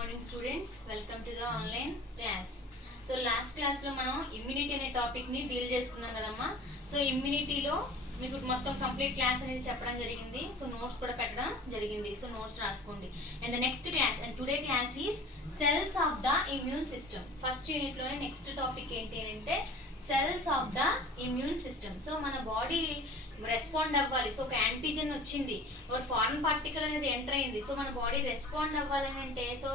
Morning students, welcome to the online class. So last క్లాస్లో మనం immunity అనే టాపిక్ని డీల్ చేసుకున్నాం కదమ్మా. సో ఇమ్యూనిటీలో మీకు మొత్తం కంప్లీట్ క్లాస్ అనేది చెప్పడం జరిగింది. సో నోట్స్ కూడా పెట్టడం జరిగింది. సో నోట్స్ రాసుకోండి. And the next class and today class is cells of the immune system. First యూనిట్లోనే నెక్స్ట్ టాపిక్ ఏంటి అంటే cells of the immune system. So మన బాడీ రెస్పాండ్ అవ్వాలి. సో ఒక యాంటీజెన్ వచ్చింది, ఒక ఫారెన్ పార్టికల్ అనేది ఎంటర్ అయింది. సో మన బాడీ రెస్పాండ్ అవ్వాలని అంటే సో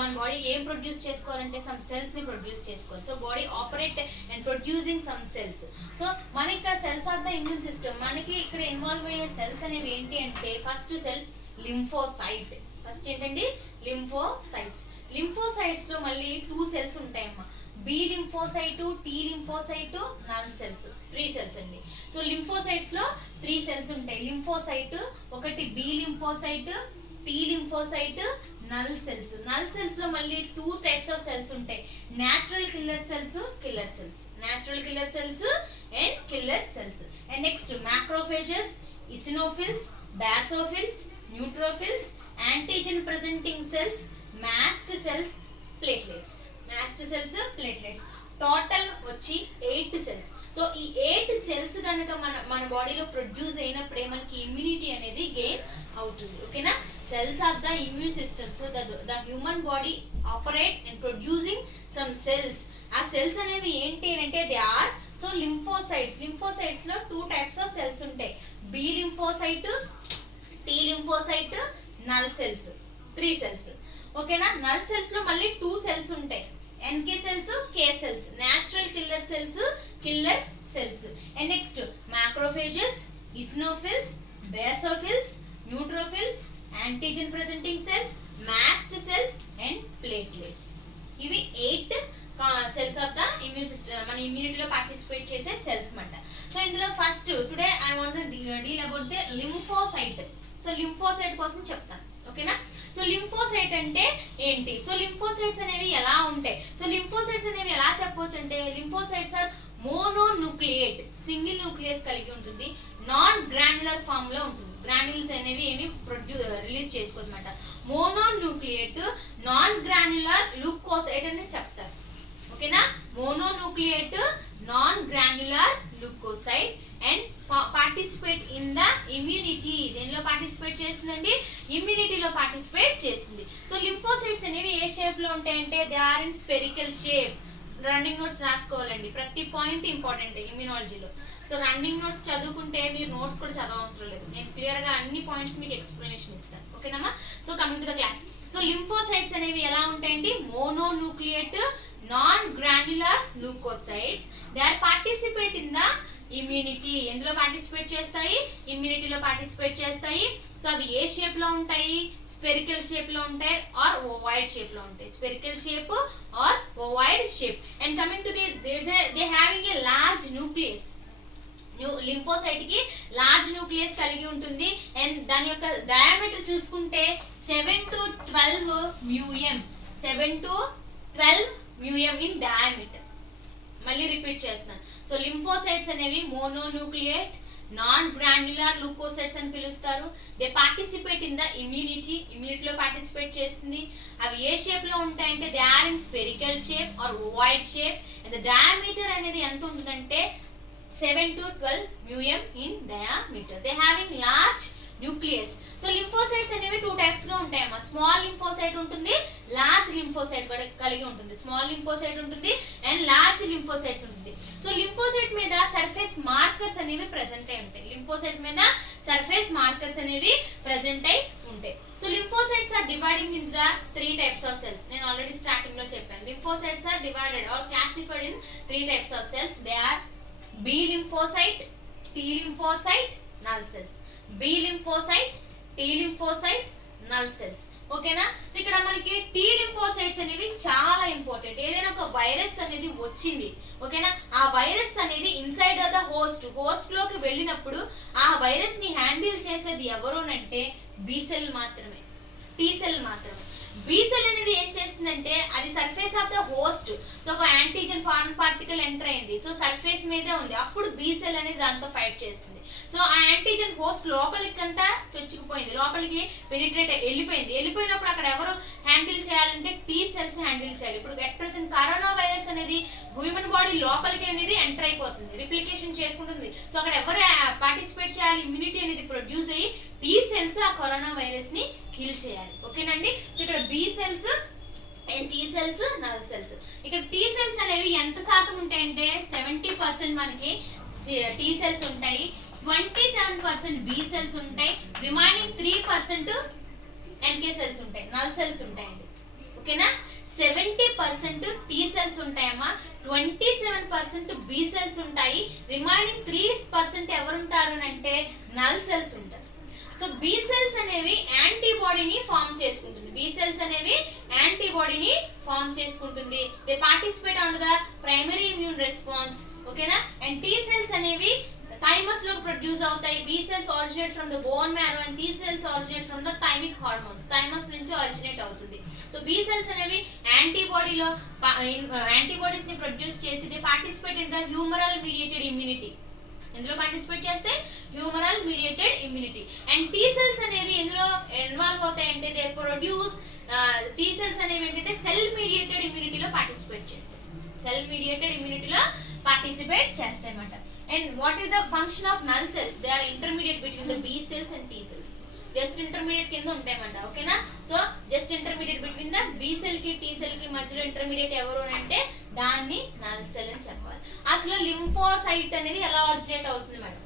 మన బాడీ ఏం ప్రొడ్యూస్ చేసుకోవాలంటే సమ్ సెల్స్ ని ప్రొడ్యూస్ చేసుకోవాలి. So body operate and producing some cells. So మనకి ఇక్కడ cells of the immune system, మనకి ఇక్కడ ఇన్వాల్వ్ అయ్యే సెల్స్ అనేవి ఏంటి అంటే ఫస్ట్ సెల్ లింఫోసైట్. ఫస్ట్ ఏంటండి లింఫోసైట్స్. లింఫోసైట్స్ లో మళ్ళీ 2 సెల్స్ ఉంటాయమ్మా. B lymphocyte, T lymphocyte, null cells, 3 cells అండి. సో లింఫోసైట్స్ లో 3 సెల్స్ ఉంటాయి. లింఫోసైట్ ఒకటి, B lymphocyte, T lymphocyte, null cells. Null cells లో మళ్ళీ 2 టైప్స్ ఆఫ్ సెల్స్ ఉంటాయి. Natural killer cells, killer cells. Natural killer cells and killer cells. And next macrophages, eosinophils, basophils, neutrophils, antigen presenting cells, mast cells, platelets. Mast cells, platelets. Total వచ్చి 8 cells. So ఈ 8 cells కనుక మన బాడీలో produce అయినప్పుడే మనకి immunity అనేది gain అవుతుంది. ఓకేనా? Cells of the immune system. So the human body operate and producing some cells. ఆ సెల్స్ అనేవి ఏంటి అంటే they are so lymphocytes. Lymphocytes లో 2 టైప్స్ ఆఫ్ సెల్స్ ఉంటాయి. B lymphocyte, T lymphocyte, null cells, 3 cells. ఓకేనా? Null cells లో మళ్ళీ 2 cells ఉంటాయి. NK cells, K cells. Natural killer cells, killer cells. And next macrophages, eosinophils, basophils, neutrophils, antigen presenting cells, mast cells and platelets. ఇవి 8 cells of the immune system, మన ఇమ్యూనిటీలో participate చేసే cells మాట. So ఇందులో first today I want deal about the lymphocyte. So lymphocyte కోసం చెప్తాను. ఓకేనా? So lymphocyte అంటే ఏంటి? సో లింఫోసైట్స్ అనేవి ఎలా ఉంటాయి? సో లింఫోసైట్స్ అనేవి ఎలా చెప్పవచ్చు అంటే లింఫోసైట్స్ ఆర్ మోనోన్యూక్లియేట్, సింగిల్ న్యూక్లియస్ కలిగి ఉంటుంది. నాన్ గ్రాన్యులర్ ఫామ్ లో ఉంటుంది. గ్రాన్యుల్స్ అనేవి ఏమి రిలీజ్ చేసుకోదన్నమాట. మోనోన్యూక్లియేట్ నాన్ గ్రాన్యులర్ లుకోసైట్ అని చెప్తారు. ఓకేనా? Mononucleate non granular leukocyte and participate in the immunity. దేనిలో పార్టిసిపేట్ చేస్తుందండి? ఇమ్యూనిటీలో పార్టిసిపేట్ చేస్తుంది. సో లింఫోసైట్స్ అనేవి ఏ షేప్ లో ఉంటాయంటే they are in spherical shape. Running notes రాసుకోవాలండి. ప్రతి పాయింట్ ఇంపార్టెంట్ ఇమ్యూనాలజీలో. సో రన్నింగ్ నోట్స్ చదువుకుంటే మీరు నోట్స్ కూడా చదవవసరం లేదు. నేను క్లియర్ గా అన్ని పాయింట్స్ మీకు ఎక్స్ప్లెనేషన్ ఇస్తాను. ఓకేనమ్మా? So coming to the class. So lymphocytes అనేవి ఎలా ఉంటాయండి? Mononucleate non granular leukocytes. They are participate in the immunity. ఎందులో పార్టిసిపేట్ చేస్తాయి? ఇమ్యూనిటీలో పార్టిసిపేట్ చేస్తాయి. సో అవి ఏ షేప్ లో ఉంటాయి? స్పెరికల్ షేప్ లో ఉంటాయి ఆర్ ఓవైడ్ షేప్ లో ఉంటాయి. Spherical shape or ovoid shape. And coming to they having a large nucleus. Lymphocyte కి లార్జ్ న్యూక్లియస్ కలిగి ఉంటుంది. అండ్ దాని యొక్క డయామీటర్ చూసుకుంటే 7 to 12 μm. 7 to 12 μm in diameter. మళ్ళీ రిపీట్ చేస్తున్నాను. సో లింఫోసైట్స్ అనేవి మోనోన్యూక్లియేట్ నాన్ గ్రాన్యులర్ లుకోసైట్స్ అని పిలుస్తారు. They participate in the immunity. ఇమ్యూనిటీలో పార్టిసిపేట్ చేస్తుంది. అవి ఏ షేప్ లో ఉంటాయంటే they are in spherical shape or ovoid shape. And the diameter అనేది ఎంత ఉంటుందంటే 7 to 12 μm in diameter. They having large nucleus. So lymphocytes అనేవి 2 టైప్స్ గా ఉంటాయమ్మా. స్మాల్ లింఫోసైట్ ఉంటుంది, లార్జ్ లింఫోసైట్ కూడా కలిగి ఉంటుంది. స్మాల్ లింఫోసైట్ ఉంటుంది అండ్ లార్జ్ లింఫోసైట్స్ ఉంటుంది. సో లింఫోసైట్ మీద సర్ఫేస్ మార్కర్స్ అనేవి ప్రెజెంట్ అయి ఉంటాయి. లింఫోసైట్ మీద సర్ఫేస్ మార్కర్స్ అనేవి ప్రెజెంట్ అయి ఉంటాయి. So lymphocytes are dividing in the 3 types of cells. నేను ఆల్రెడీ స్టార్టింగ్ లో చెప్పాను. Lymphocytes are divided are classified in 3 types of cells. They are B lymphocyte, T lymphocyte, null cells. B lymphocyte, T lymphocyte, null cells. ఓకేనా? So ఇక్కడ మనకి tea lymphocytes అనేవి చాలా important. ఏదైనా ఒక వైరస్ అనేది వచ్చింది, ఓకేనా, ఆ వైరస్ అనేది ఇన్సైడ్ ద హోస్ట్ లోకి వెళ్ళినప్పుడు ఆ వైరస్ ని హ్యాండిల్ చేసేది ఎవరోనంటే బి సెల్ మాత్రమే, టీ సెల్ మాత్రమే. బి సెల్ అనేది ఏం చేస్తుందంటే అది surface of the host. So ఒక యాంటీజెన్ ఫారెన్ పార్టికల్ ఎంటర్ అయింది. సో సర్ఫేస్ మీదే ఉంది. అప్పుడు బి సెల్ అనేది దాంతో ఫైట్ చేస్తుంది. సో ఆ యాంటీజెన్ హోస్ట్ లోపలికంతా చొచ్చుకుపోయింది, లోపలికి పెనిట్రేట్ వెళ్ళిపోయింది. వెళ్ళిపోయినప్పుడు అక్కడ ఎవరు హ్యాండిల్ చేయాలంటే టీ సెల్స్ హ్యాండిల్ చేయాలి. ఇప్పుడు అట్ ప్రెసెంట్ కరోనా వైరస్ అనేది హ్యూమన్ బాడీ లోపలికి అనేది ఎంటర్ అయిపోతుంది, రిప్లికేషన్ చేసుకుంటుంది. సో అక్కడ ఎవరు పార్టిసిపేట్ చేయాలి, ఇమ్యూనిటీ అనేది ప్రొడ్యూస్ అయ్యి టీ సెల్స్ ఆ కరోనా వైరస్ ని కిల్ చేయాలి. ఓకేనండి. సో ఇక్కడ B cells and T cells, null cells. ఇక్కడ టీ సెల్స్ అనేవి ఎంత శాతం ఉంటాయంటే 70% మనకి టీ సెల్స్ ఉంటాయి, 27% బి సెల్స్ ఉంటాయి, రిమైనింగ్ 3% ఎన్కే సెల్స్ ఉంటాయి, నల్ సెల్స్ ఉంటాయండి. ఓకేనా. 70% టీ సెల్స్ ఉంటాయమ్మా, 27% బి సెల్స్ ఉంటాయి, రిమైనింగ్ 3% ఎవరు ఉంటారు అంటే నల్ సెల్స్ ఉంటారు. సో బి సెల్స్ అనేవి యాంటీబాడీని ఫామ్ చేసుకుంటుంది, బి సెల్స్ అనేవి యాంటీబాడీని ఫామ్ చేసుకుంటుంది. They participate on the primary immune response. ఓకేనా. అండ్ టీ సెల్స్ అనేవి థైమస్ లో ప్రొడ్యూస్ అవుతాయి. B cells originate from the bone marrow and T cells originate from the thymic hormones, thymus నుంచి originate అవుతుంది. So B cells అనేవి యాంటీబాడీలో antibodies ని produce చేసి they participate in the humoral mediated immunity. ఎందులో participate చేస్తే humoral mediated immunity. And T cells అనేవి ఎందులో ఇన్వాల్వ్ అవుతాయంటే దే ప్రొడ్యూస్ టీ సెల్స్ అనేవి ఏంటంటే సెల్ మీడియేటెడ్ ఇమ్యూనిటీలో పార్టిసిపేట్ చేస్తాయి, సెల్ మీడియేటెడ్ ఇమ్యూనిటీలో పార్టిసిపేట్ చేస్తాయి అన్నమాట. And what is the function of null cells? They are intermediate between the B cells and T cells. Just intermediate కింద ఉంటాయన్నమాట. ఓకేనా. So just intermediate between the B cell కి T cell కి మధ్యలో intermediate ఎవరు అంటే దాన్ని నల్ సెల్ అని చెప్పాలి. అసలు లింఫోసైట్ అనేది ఎలా ఆరిజినేట్ అవుతుంది మేడం,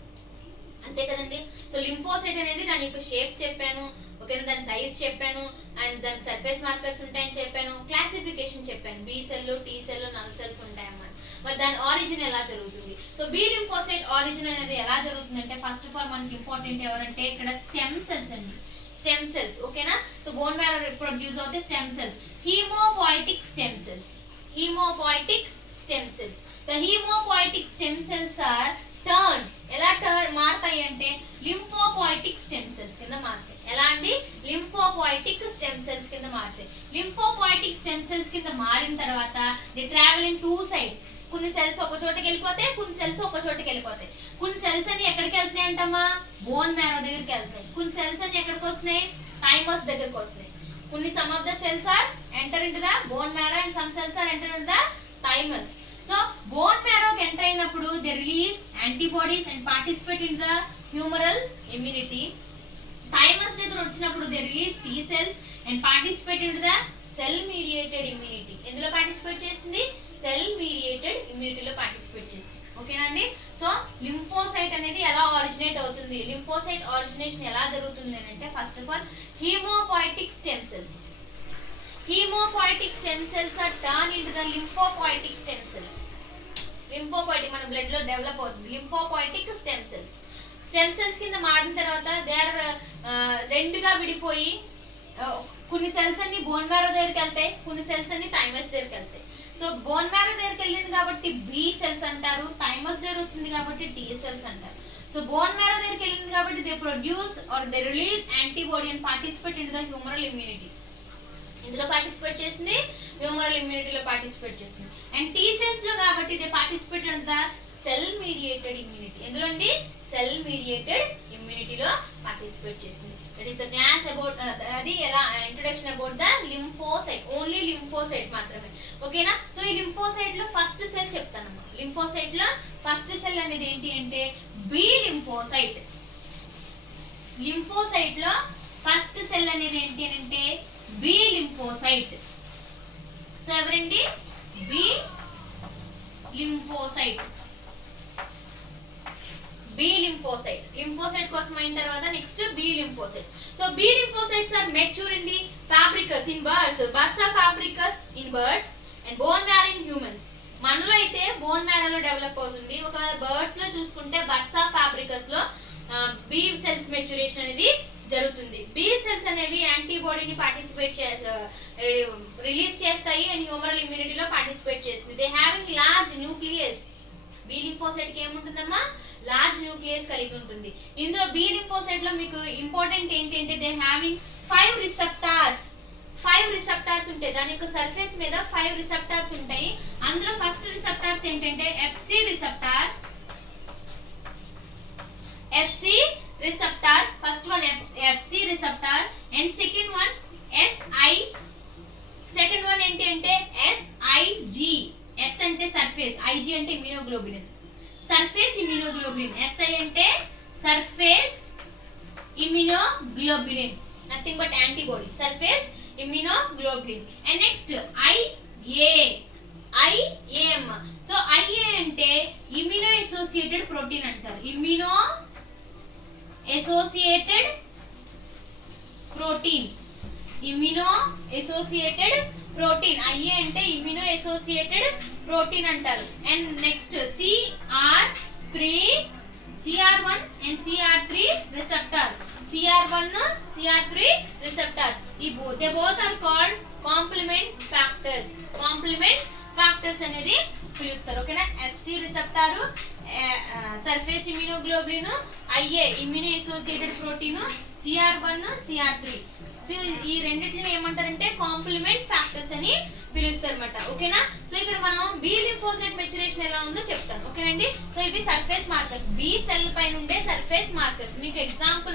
అంతే కదండి. సో లింఫోసైట్ అనేది దాని యొక్క షేప్ చెప్పాను, ఓకేనా, దాని సైజ్ చెప్పాను, అండ్ దాని సర్ఫేస్ మార్కర్స్ ఉంటాయని చెప్పాను, క్లాసిఫికేషన్ చెప్పాను, B cell, T cell, null cells ఉంటాయన్నమాట. మరి దాని ఆరిజిన్ ఎలా జరుగుతుంది? సో బి లింఫోసైట్ ఆరిజిన్ అనేది ఎలా జరుగుతుంది అంటే ఫస్ట్ ఆఫ్ ఆల్ మనకి ఇంపార్టెంట్ ఎవరంటే ఇక్కడ స్టెమ్ సెల్స్ అండి, స్టెమ్ సెల్స్. ఓకేనా. సో బోన్ మ్యారో ప్రొడ్యూస్ అవుతాయి stem cells, hemopoietic stem cells, hemopoietic stem cells. The hemopoietic stem cells are turn, ఎలా టర్న్ మారుతాయి అంటే లింఫోపోయిటిక్ స్టెమ్ సెల్స్ కింద మారుతాయి. ఎలా అండి? లింఫోపోయిటిక్ స్టెమ్ సెల్స్ కింద మారుతాయి. లింఫోపోయిటిక్ స్టెమ్ సెల్స్ కింద మారిన తర్వాత ది ట్రావెల్ ఇన్ 2 sides. కొన్ని సెల్స్ ఒక చోటకి వెళ్ళిపోతాయి, కొన్ని సెల్స్ ఒక చోటకి వెళ్ళిపోతాయి. కొన్ని సెల్స్ అని ఎక్కడికి వెళ్తున్నాయి అంటమ్మా, బోన్ మ్యారో దగ్గరికి వెళ్తున్నాయి. కొన్ని సెల్స్ అని ఎక్కడికి వస్తున్నాయి, థైమస్ దగ్గరికి వస్తున్నాయి. కొన్ని some of the cells are enter into the bone marrow and some cells are enter into the thymus. So bone మ్యారోకి ఎంటర్ అయినప్పుడు they release antibodies and participate in the humoral immunity. Thymus దగ్గర వచ్చినప్పుడు they release T cells and participate in the cell mediated immunity. ఎందులో participate చేస్తుంది? Cell mediated ఇమ్యూనిటీలో participate చేస్తుంది. ఓకేనండి. So lymphocyte అనేది ఎలా ఆరిజినేట్ అవుతుంది, లింఫోసైట్ ఆరిజినేషన్ ఎలా జరుగుతుంది అంటే first of all hemopoietic stem cells, hemopoietic stem cells are turn into the lymphopoietic stem cells. Lymphopoietic మన బ్లడ్ లో డెవలప్ అవుతుంది lymphopoietic stem cells. Stem cells కింద మారిన తర్వాత దే ఆర్ రెండుగా విడిపోయి కొన్ని సెల్స్ అన్ని బోన్ మ్యారో దగ్గరికి వెళ్తాయి, కొన్ని సెల్స్ అన్ని థైమస్ దగ్గరికి వెళ్తాయి. సో బోన్ మ్యారో దగ్గరికి వెళ్ళింది కాబట్టి బి సెల్స్ అంటారు, థైమస్ దగ్గర వచ్చింది కాబట్టి టీ సెల్స్ అంటారు. సో బోన్ మ్యారో దగ్గరికి వెళ్ళింది కాబట్టి they produce are they release antibody and participate in the humoral immunity. ఇందులో పార్టిసిపేట్ చేస్తుంది, హ్యూమరల్ ఇమ్యూనిటీలో పార్టిసిపేట్ చేస్తుంది. అండ్ టీ సెల్స్ లో కాబట్టి they participate in the cell mediated immunity. ఎందులో అండి? సెల్ మీడియేటెడ్ ఇమ్యూనిటీలో పార్టిసిపేట్ చేస్తుంది. That is the class about అది ఎలా introduction about the lymphocyte, only lymphocyte మాత్రమే. ఓకేనా. సో ఈ లింఫోసైట్ లో ఫస్ట్ సెల్ చెప్తానమ్మా. లింఫోసైట్ లో ఫస్ట్ సెల్ అనేది ఏంటి అంటే బి లింఫోసైట్. లింఫోసైట్ లో ఫస్ట్ సెల్ అనేది ఏంటి అంటే బి లింఫోసైట్. సో ఎవరండి? B lymphocyte, B lymphocyte. Lymphocyte కోసం అయిన తర్వాత next B lymphocyte. So B lymphocytes are mature in the Fabricius in birds, bursa Fabricius in birds and bone marrow in humans. మనలో అయితే bone మ్యారోలో develop అవుతుంది. ఒకవేళ birds లో చూసుకుంటే బర్సా ఫ్యాబ్రికస్ లో బి సెల్స్ మెచ్యూరేషన్ అనేది జరుగుతుంది. బి సెల్స్ అనేవి యాంటీబాడీని పార్టిసిపేట్ రిలీజ్ చేస్తాయి అండ్ హ్యూమరల్ ఇమ్యూనిటీలో పార్టిసిపేట్ చేస్తుంది. They having large nucleus. B lymphocyte కి ఏముంటుందమ్మా? లార్జ్ న్యూక్లియస్ కలిగి ఉంటుంది. ఇందులో బి లింఫోసైట్ లో మీకు ఇంపార్టెంట్ ఏంటంటే దే హ్యావింగ్ 5 రిసెప్టార్స్. 5 రిసెప్టార్స్ ఉంటాయి. దాని యొక్క సర్ఫేస్ మీద 5 రిసెప్టార్స్ ఉంటాయి. అందులో ఫస్ట్ రిసెప్టార్స్ ఏంటంటే FC receptor, FC receptor, first one FC receptor and second one SI, second one అంటే ఇమ్యూనోగ్లోబులిన్, సర్ఫేస్ ఇమ్యూనోగ్లోబులిన్. SI అంటే surface immunoglobulin, nothing but antibody, surface immunoglobulin. And next IAM. So IA అంటే immuno associated protein అంటారు. Immuno associated protein, immuno associated protein. IA అంటే immuno associated protein అంటారు. And next CR1 and CR3 receptor. CR1, CR3 receptors. They both are called complement factors. Complement factors అనేది పిలుస్తారు. ఓకేనా? FC receptor, surface immunoglobulin, IA immuno associated protein, CR1, CR3. So ఈ రెండిటిని ఏమంటారంటే complement factors అని పిలుస్తారు అన్నమాట. ఓకేనా? సో ఇక్కడ మనం బి లింఫోసైట్ మెచ్యురేషన్ ఎలా ఉందో చెప్తాను. ఓకేనండి? సో ఇవి సర్ఫేస్ మార్కర్స్, బి సెల్ పైన ఉండే సర్ఫేస్ మార్కర్స్. మీకు ఎగ్జాంపుల్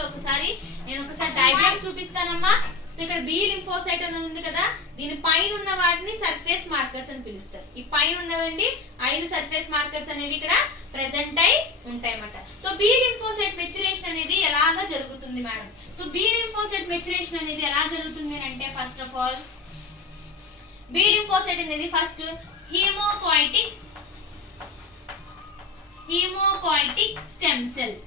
నేను ఒకసారి డయాగ్రామ్ చూపిస్తానమ్మా. సో ఇక్కడ బి లింఫోసైట్ అనేది ఉంది కదా, దీని పైన ఉన్న వాటిని సర్ఫేస్ మార్కర్స్ అని పిలుస్తారు. ఈ పైన ఉన్నవండి 5 సర్ఫేస్ మార్కర్స్ అనేవి ఇక్కడ ప్రెసెంట్ అయి ఉంటాయి అన్నమాట. సో బి లింఫోసైట్ మెచ్యురేషన్ అనేది ఎలాగా జరుగుతుంది madam? So B lymphocyte maturation అనేది ఎలా జరుగుతుంది అంటే, first of all B lymphocyte అనేది first హీమోపోయిటిక్ stem cell.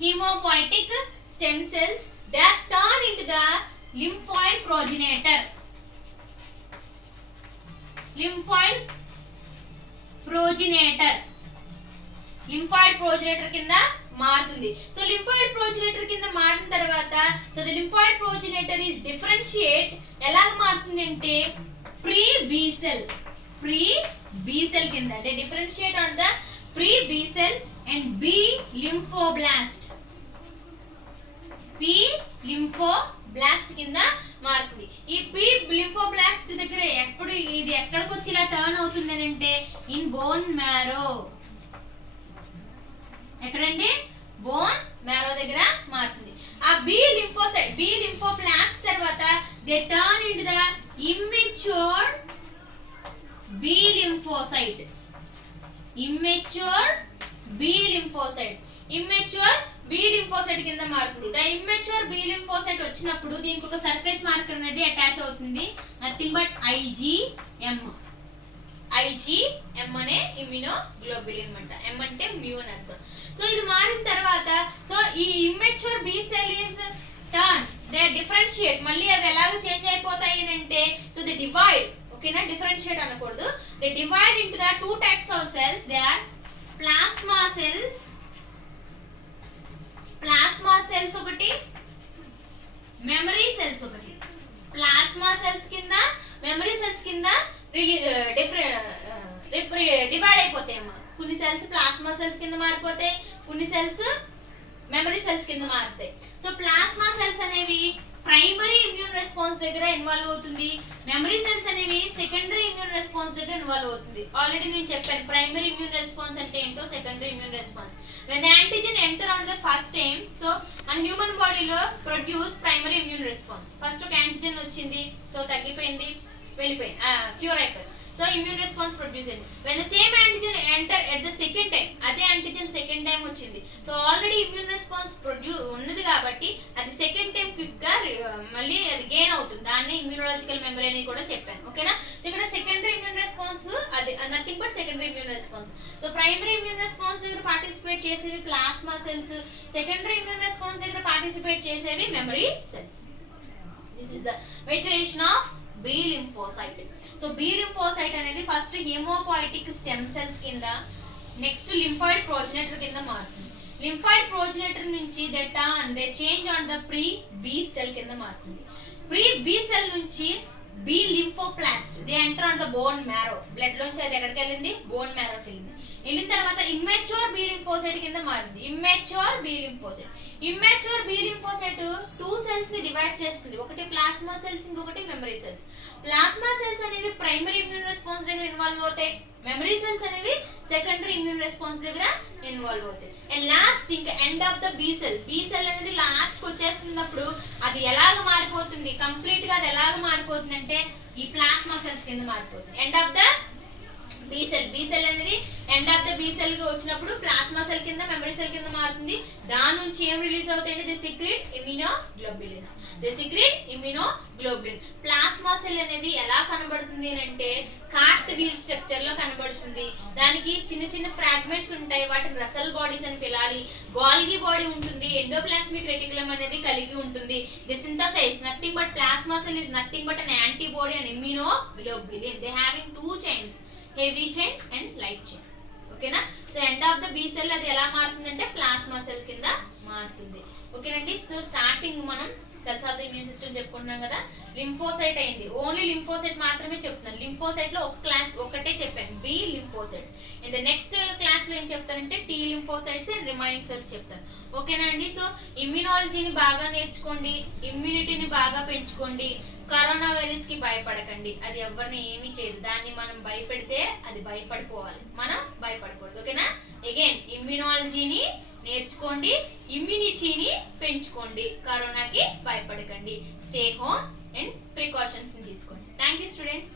Hemopoietic stem cells that turn into the lymphoid progenitor. Lymphoid progenitor కింద మారుతుంది. సో లింఫాయిడ్ ప్రోజెనేటర్ కింద మారిన తర్వాత so the lymphoid progenitor is differentiate ఎలా మారుతుంది అంటే ప్రీ బి సెల్ కింద. They differentiate on the pre B cell and B lymphoblast. P lymphoblast కింద మారుతుంది. ఈ పి లింఫోబ్లాస్ట్ దగ్గర ఇది ఎక్కడికి వచ్చి ఇలా టర్న్ అవుతుంది అంటే ఇన్ బోన్ మ్యారో. ఎక్కడండి? బోన్ మ్యారో దగ్గర మారుతుంది. ఆ బి లింఫోబ్లాస్ట్ తర్వాత they turn into the immature B lymphocyte. Immature B lymphocyte కింద మారుతుంది. ద ఇమ్మెచ్యూర్ బి లింఫోసైట్ వచ్చినప్పుడు దీనికి ఒక సర్ఫేస్ మార్కర్ అనేది అటాచ్ అవుతుంది. నథింగ్ బట్ IgM అనే ఇమ్యూనోగ్లోబులిన్ అన్నమాట. M అంటే మ్యూ అని అర్థం. సో ఇది మారిన తర్వాత సో ఈ immature B cell is turn, they differentiate. మళ్ళీ అవి ఎలాగ చేంజ్ అయిపోతాయి అంటే సో దే డివైడ్. ఓకేనా? డిఫరెన్షియేట్ అనకూడదు. They divide into the 2 types of cells. They are plasma cells ఒకటి, మెమరీ సెల్స్ ఒకటి. ప్లాస్మా సెల్స్ కింద, మెమరీ సెల్స్ కింద డివైడ్ అయిపోతాయి అమ్మా. కొన్ని సెల్స్ ప్లాస్మా సెల్స్ కింద మారిపోతాయి, కొన్ని సెల్స్ మెమరీ సెల్స్ కింద మారుతాయి. సో ప్లాస్మా సెల్స్ అనేవి ప్రైమరీ ఇమ్యూన్ రెస్పాన్స్ దగ్గర ఇన్వాల్వ్ అవుతుంది. మెమరీ సెల్స్ అనేవి సెకండరీ ఇమ్యూన్ రెస్పాన్స్ దగ్గర ఇన్వాల్వ్ అవుతుంది. ఆల్రెడీ నేను చెప్పాను ప్రైమరీ ఇమ్యూన్ రెస్పాన్స్ అంటే ఏంటో, secondary immune response. when the antigen enter on the first time, so మన హ్యూమన్ బాడీలో produce primary immune response. First ఒక యాంటిజెన్ వచ్చింది, సో తగ్గిపోయింది, వెళ్ళిపోయింది, క్యూర్ అయిపోయింది. సో ఇమ్యూన్ రెస్పాన్స్ ప్రొడ్యూస్ అయింది. when the same antigen enter at the second time, అదే antigen second time వచ్చింది. సో ఆల్రెడీ ఇమ్యూన్ రెస్పాన్స్ ఉన్నది కాబట్టి అది సెకండ్ టైం క్విక్ గా మళ్ళీ అది గెయిన్ అవుతుంది. దాన్ని ఇమ్యూనలాజికల్ మెమరీ అని కూడా చెప్పాను. ఓకేనా? సో ఇక్కడ సెకండరీ ఇమ్యూన్ రెస్పాన్స్ అది nothing but secondary immune response. So primary immune response దగ్గర పార్టిసిపేట్ చేసేవి plasma cells, secondary immune response దగ్గర పార్టిసిపేట్ చేసేవి memory cells. This is the maturation of B lymphocyte. So B lymphocyte అనేది first హీమోపోయిటిక్ stem cells కింద, next lymphoid progenitor కింద మారుతుంది. Lymphoid progenitor నుంచి they change on the pre B cell కింద మారుతుంది. Pre B cell నుంచి B lymphoblast they enter on the bone marrow. Blood లోంచి అది ఎక్కడికి వెళ్ళింది? బోన్ మ్యారోకి వెళ్ళింది. వెళ్ళిన తర్వాత ఇమ్మెచ్యూర్ బి లింఫోసైట్ కింద మారింది. ఇమ్మెచ్యూర్ బి లింఫోసైట్ 2 సెల్స్ ని డివైడ్ చేస్తుంది. ఒకటి ప్లాస్మా సెల్స్, ఇంకొకటి మెమరీ సెల్స్. ప్లాస్మా సెల్స్ అనేవి ప్రైమరీ ఇమ్యూన్ రెస్పాన్స్ దగ్గర ఇన్వాల్వ్ అవుతాయి, మెమరీ సెల్స్ అనేవి సెకండరీ ఇమ్యూన్ రెస్పాన్స్ దగ్గర ఇన్వాల్వ్ అవుతాయి. అండ్ లాస్ట్ ఇంకా end of the B cell అనేది లాస్ట్ వచ్చేస్తున్నప్పుడు అది ఎలాగ మారిపోతుంది, కంప్లీట్ గా అది ఎలాగ మారిపోతుంది అంటే ఈ ప్లాస్మా సెల్స్ కింద మారిపోతుంది. End of the B cell అనేది end of the B cell గా వచ్చినప్పుడు ప్లాస్మా సెల్ కింద మెమరీ సెల్ కింద మారుతుంది. దాని నుంచి ఏం రిలీజ్ అవుతాయంటే the secret immunoglobulins. Plasma cell అనేది ఎలా కనబడుతుంది అంటే కార్ట్ వీల్ స్ట్రక్చర్ లో కనబడుతుంది. దానికి చిన్న చిన్న ఫ్రాగ్మెంట్స్ ఉంటాయి, వాటిని రసల్ బాడీస్ అని పిలాలి. గోల్గి బాడీ ఉంటుంది, ఎండోప్లాస్మిక్ రెటికులం అనేది కలిగి ఉంటుంది. The synthesize nothing but plasma cell is nothing but an antibody and immunoglobulin. They having 2 chains, heavy chain and light chain. ఓకేనా. So end of the B cell అది ఎలా మారుతుందంటే plasma cell కింద మారుతుంది. ఓకేనండి. సో స్టార్టింగ్ మనం cells of the immune system చెప్పుకుంటున్నాం కదా. లింఫోసైట్ అయింది, ఓన్లీ లింఫోసైట్ మాత్రమే చెప్తున్నాను. లింఫోసైట్ లో ఒక క్లాస్ ఒకటే చెప్పాను, B lymphocyte. In the next class లో ఏం చెప్తానంటే T lymphocytes and remaining cells చెప్తాను. ఓకేనా అండి. సో ఇమ్యూనాలజీని బాగా నేర్చుకోండి, ఇమ్యూనిటీని బాగా పెంచుకోండి. కరోనా వైరస్ కి భయపడకండి, అది ఎవరిని ఏమీ చేయదు. దాన్ని మనం భయపెడితే అది భయపడిపోవాలి, మనం భయపడకూడదు. ఓకేనా. అగైన్ ఇమ్యూనాలజీని నేర్చుకోండి, ఇమ్యూనిటీని పెంచుకోండి, కరోనాకి భయపడకండి. స్టే హోమ్ అండ్ ప్రికాషన్స్ తీసుకోండి. Thank you students.